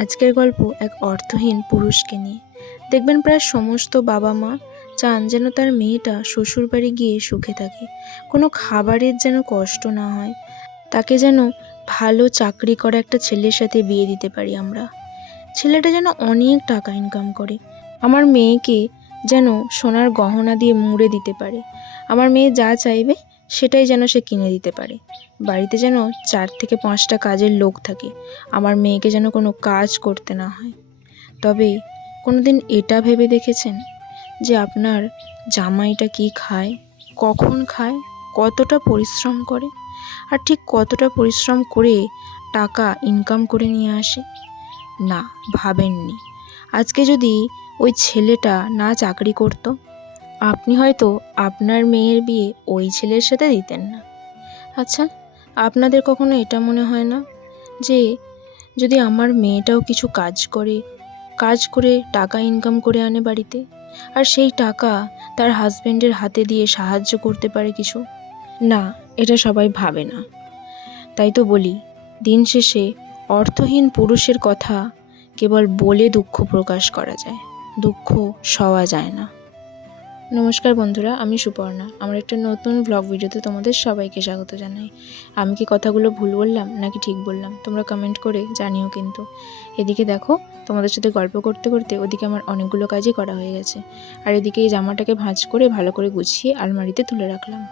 আজকের গল্প এক অর্থহীন পুরুষকে নিয়ে। দেখবেন প্রায় সমস্ত বাবা মা চান যেন তার মেয়েটা শ্বশুরবাড়ি গিয়ে সুখে থাকে, কোনো খাবারের যেন কষ্ট না হয়, তাকে যেন ভালো চাকরি করা একটা ছেলের সাথে বিয়ে দিতে পারি আমরা। ছেলেটা যেন অনেক টাকা ইনকাম করে, আমার মেয়েকে যেন সোনার গহনা দিয়ে মুড়ে দিতে পারে, আমার মেয়ে যা চাইবে সেটাই যেন সে কিনে দিতে পারে, বাড়িতে যেন 4 থেকে 5টা কাজের লোক থাকে, আমার মেয়েকে যেন কোনো কাজ করতে না হয়। তবে কোনোদিন এটা ভেবে দেখেছেন যে আপনার জামাইটা কি খায়, কখন খায়, কতটা পরিশ্রম করে, আর ঠিক কতটা পরিশ্রম করে টাকা ইনকাম করে নিয়ে আসে? না, ভাবেননি। আজকে যদি ওই ছেলেটা না চাকরি করতো, আপনি হয়তো আপনার মেয়ের বিয়ে ওই ছেলের সাথে দিতেন না। আচ্ছা, আপনাদের কখনো এটা মনে হয় না যে যদি আমার মেয়েটাও কিছু কাজ করে টাকা ইনকাম করে আনে বাড়িতে, আর সেই টাকা তার হাজবেন্ডের হাতে দিয়ে সাহায্য করতে পারে কিছু? না, এটা সবাই ভাবে না। তাই তো বলি, দিন শেষে অর্থহীন পুরুষের কথা কেবল বলে দুঃখ প্রকাশ করা যায়, দুঃখ সওয়া যায় না। নমস্কার বন্ধুরা, আমি সুপর্ণা। আমার একটা নতুন ব্লগ ভিডিওতে তোমাদের সবাইকে স্বাগত জানাই। আমি কি কথাগুলো ভুল বললাম নাকি ঠিক বললাম তোমরা কমেন্ট করে জানিও কিন্তু। এদিকে দেখো, তোমাদের সাথে গল্প করতে করতে ওদিকে আমার অনেকগুলো কাজই করা হয়ে গেছে, আর এদিকে এই জামাটাকে ভাঁজ করে ভালো করে গুছিয়ে আলমারিতে তুলে রাখলাম।